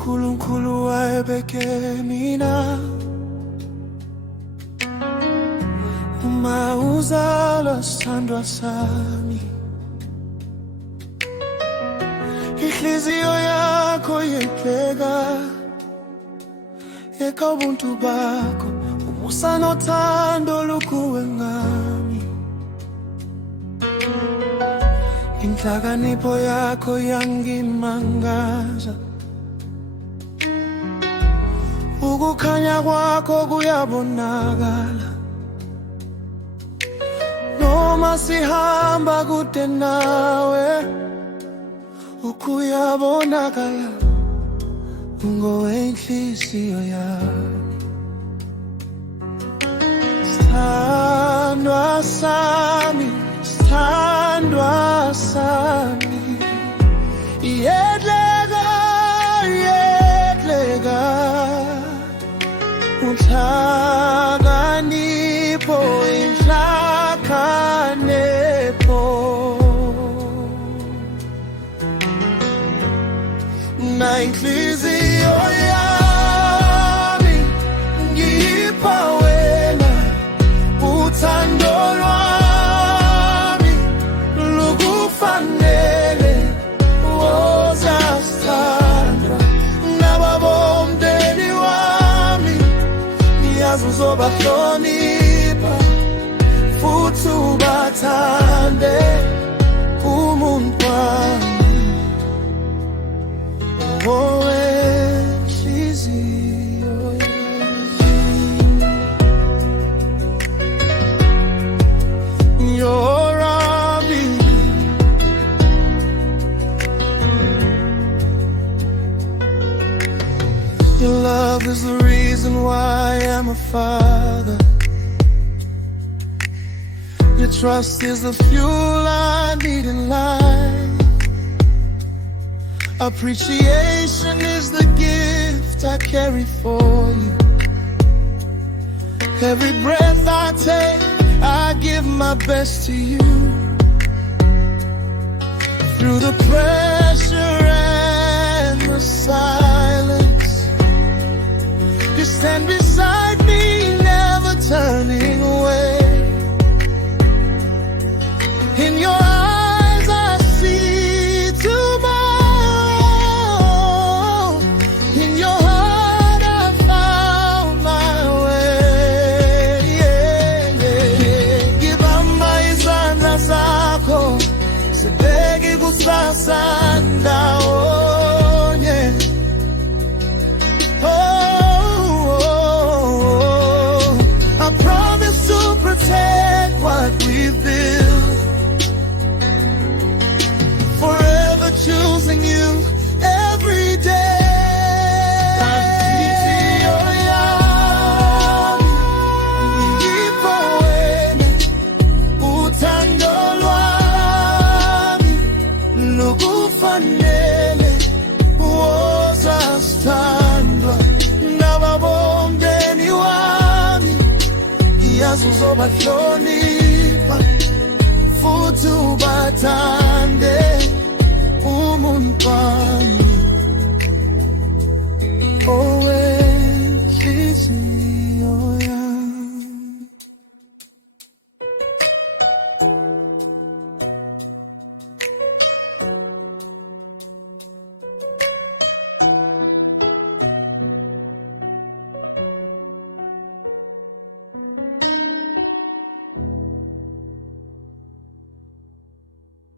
uNkulunkulu wayebeke mina uma uzalwa sithandwa sami. Inhliziyo yakho yehleka, yeka ubuntu bakho, umusa nothando lukuwe ngami. Inhlakanipho yakho yangimangaza, ukukhanya kwakho kuyabonakala. Noma sihamba kude nawe, ukuyabonakala ngowenhliziyo yami. Sithandwa sami, sithandwa sami, yehleka, yehleka, unhlakanipho, inhlakanipho. Na inhliziyo yami ngipha wena, uthando lwami lukufanele. Woza sithandwa nababomndeni wami, ngiyazi uzobahlonipha futhi ubathande umuntu wami. Your love is the reason why I'm a father. Your trust is the fuel I need in life. Appreciation is the gift I carry for you. Every breath I take, I give my best to you. Through the pressure and the silence, you stand beside me, never turning away. In your eyes I see tomorrow. In your heart I found my way. Ngibamba izandla zakho, sibeke kusasa ndawonye. I promise to protect what we've built, forever choosing you every day. Uthando lwami lukufanele. Woza sithandwa nababomndeni wami, ngiyazi uzobahlonipha futhi ubathande umuntu wami.